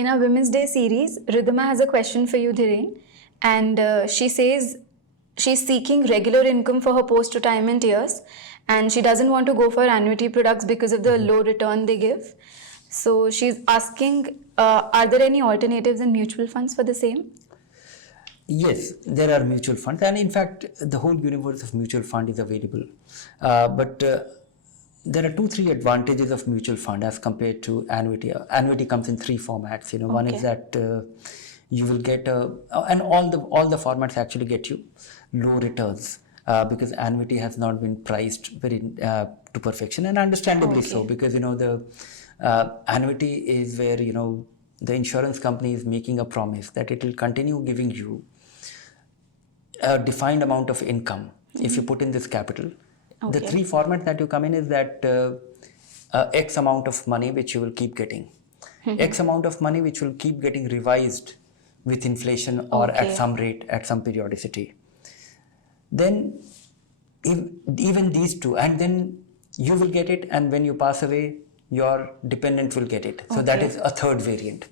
In our Women's Day series, Ridhima has a question for you, Dhireen, and she says she's seeking regular income for her post-retirement years, and she doesn't want to go for annuity products because of the low return they give. So she's asking, are there any alternatives in mutual funds for the same? Yes, there are mutual funds, and in fact, the whole universe of mutual fund is available. But there are 2-3 advantages of mutual fund as compared to annuity. Annuity comes in 3 formats. One is that you will get and all the formats actually get you low returns because annuity has not been priced very to perfection, and understandably so, because the annuity is where the insurance company is making a promise that it will continue giving you a defined amount of income if you put in this capital. The 3 formats that you come in is that X amount of money which you will keep getting, X amount of money which will keep getting revised with inflation or at some rate, at some periodicity. Then even these 2, and then you will get it, and when you pass away, your dependent will get it. So that is a third variant.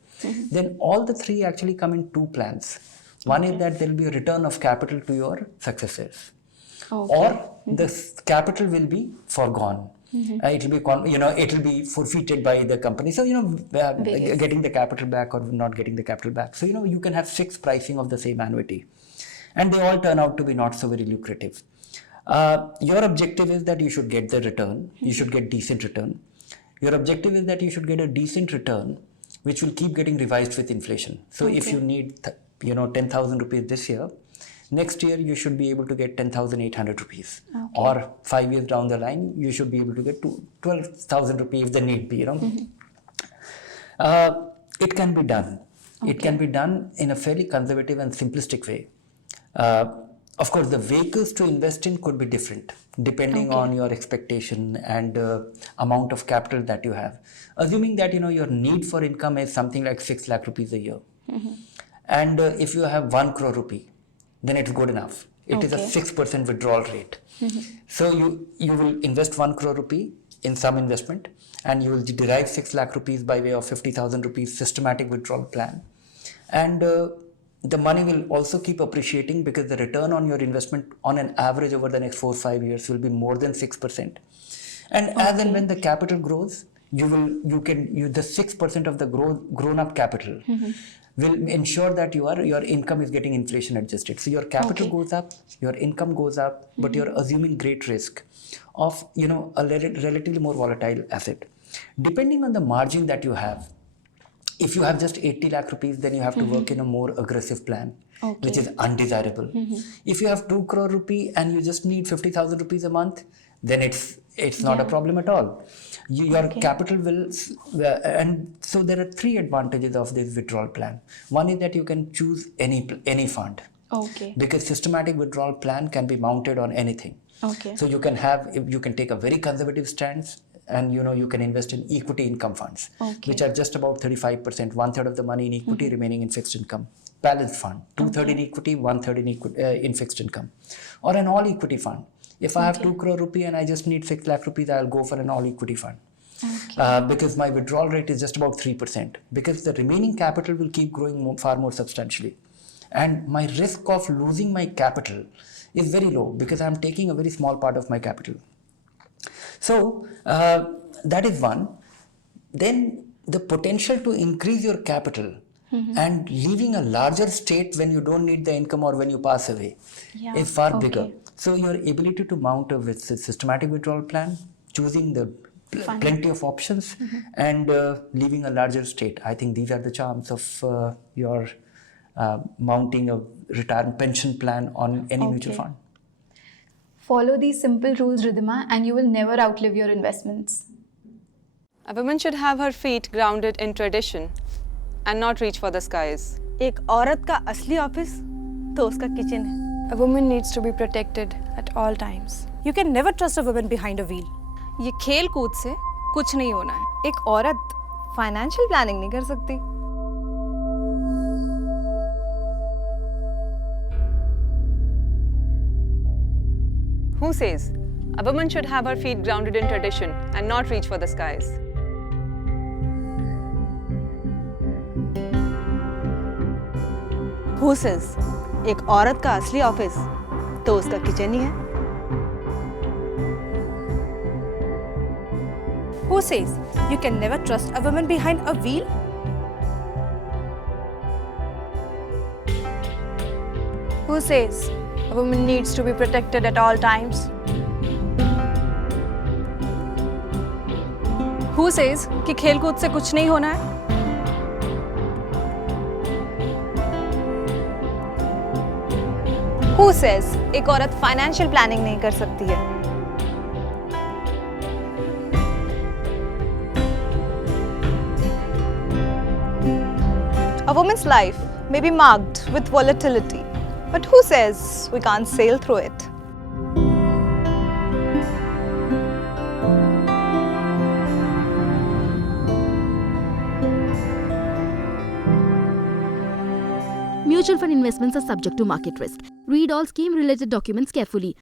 Then all the 3 actually come in 2 plans. One is that there will be a return of capital to your successors, or the capital will be forgone. It will be forfeited by the company. So getting the capital back or not getting the capital back. So you can have 6 pricing of the same annuity, and they all turn out to be not so very lucrative. Your objective is that you should get the return. You should get decent return. Your objective is that you should get a decent return which will keep getting revised with inflation. So if you need 10,000 rupees this year, next year you should be able to get 10,800 rupees. Or 5 years down the line, you should be able to get 12,000 rupees if the need be. It can be done. It can be done in a fairly conservative and simplistic way. Of course, the vehicles to invest in could be different depending on your expectation and amount of capital that you have. Assuming that your need for income is something like 6 lakh rupees a year, and if you have 1 crore rupee, then it's good enough. It is a 6% withdrawal rate. So you will invest 1 crore rupee in some investment, and you will derive 6 lakh rupees by way of 50,000 rupees systematic withdrawal plan, and the money will also keep appreciating because the return on your investment on an average over the next 4-5 years will be more than 6%. And as and when the capital grows, the 6% of the grown up capital will ensure that your income is getting inflation adjusted. So your capital goes up, your income goes up, but you're assuming great risk of a relatively more volatile asset. Depending on the margin that you have, if you have just 80 lakh rupees, then you have to work in a more aggressive plan, which is undesirable. If you have 2 crore rupee and you just need 50,000 rupees a month, then it's not a problem at all. Your capital will, and so there are 3 advantages of this withdrawal plan. One is that you can choose any fund, because systematic withdrawal plan can be mounted on anything. So you can take a very conservative stance, and you can invest in equity income funds, which are just about 35%, 1/3 of the money in equity, remaining in fixed income. Balanced fund, 2/3 in equity, 1/3 in fixed income, or an all equity fund. If I have 2 crore rupee and I just need 6 lakh rupees, I'll go for an all equity fund. Because my withdrawal rate is just about 3%, because the remaining capital will keep growing far more substantially. And my risk of losing my capital is very low because I'm taking a very small part of my capital. So that is one. Then the potential to increase your capital and leaving a larger state when you don't need the income or when you pass away is far bigger. So your ability to mount a systematic withdrawal plan, choosing the plenty of options, and leaving a larger state, I think these are the charms of your mounting a retirement pension plan on any mutual fund. Follow these simple rules, Ridhima, and you will never outlive your investments. A woman should have her feet grounded in tradition and not reach for the skies. एक औरत का असली office तो उसका kitchen है. A woman needs to be protected at all times. You can never trust a woman behind a wheel. ये खेल कूद से कुछ नहीं होना है. एक औरत फाइनेंशियल प्लानिंग नहीं कर सकती. Who says a woman should have her feet grounded in tradition and not reach for the skies? Who says एक औरत का असली ऑफिस तो उसका किचन ही है? Who says you can never trust a woman behind a wheel? Who says a woman needs to be protected at all times? Who says कि खेल कूद से कुछ नहीं होना है? Who says एक औरत फाइनेंशियल प्लानिंग नहीं कर सकती है? A woman's life may be marked with volatility, but who says we can't sail through it? Mutual fund investments are subject to market risk. Read all scheme related documents carefully.